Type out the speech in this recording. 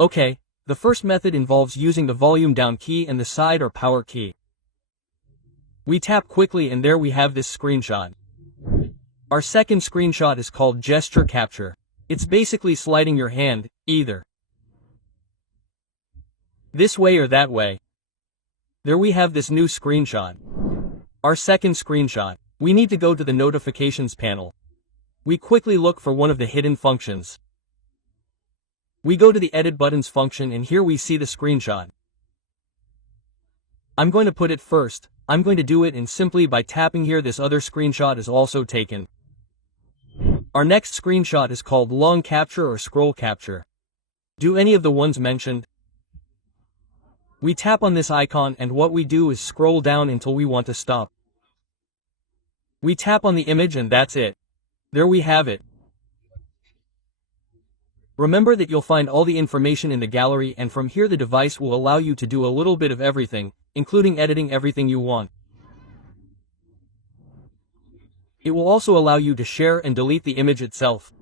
Okay, the first method involves using the volume down key and the side or power key. We tap quickly and there we have this screenshot. Our second screenshot is called gesture capture. It's basically sliding your hand, either this way or that way. There we have this new screenshot. Our second screenshot. We need to go to the notifications panel. We quickly look for one of the hidden functions. We go to the edit buttons function and here we see the screenshot. I'm going to put it first. I'm going to do it and simply by tapping here this other screenshot is also taken. Our next screenshot is called long capture or scroll capture. Do any of the ones mentioned? We tap on this icon and what we do is scroll down until we want to stop. We tap on the image and that's it. There we have it. Remember that you'll find all the information in the gallery and from here the device will allow you to do a little bit of everything, including editing everything you want. It will also allow you to share and delete the image itself.